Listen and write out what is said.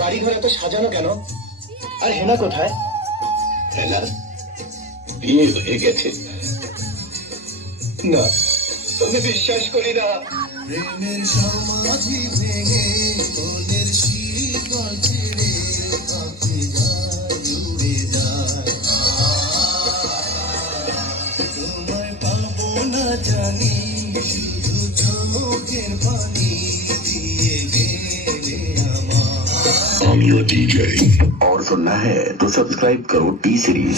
বাড়ি ঘর এত সাজানো কেন? আর হেনা কোথায়? হেনা বিয়ে হয়ে গেছে। না, আমি বিশ্বাস করি না। প্রেমের সমাধি ভেঙে মনের শিকল ছিঁড়ে আপনি যায় উড়ে যায়। তোমায় পাবো না জানি, শুধু চোখের পানি দিয়ে গেলে আমার। I'm your DJ। और सुनना है तो सब्सक्राइब करो टी सीरीज।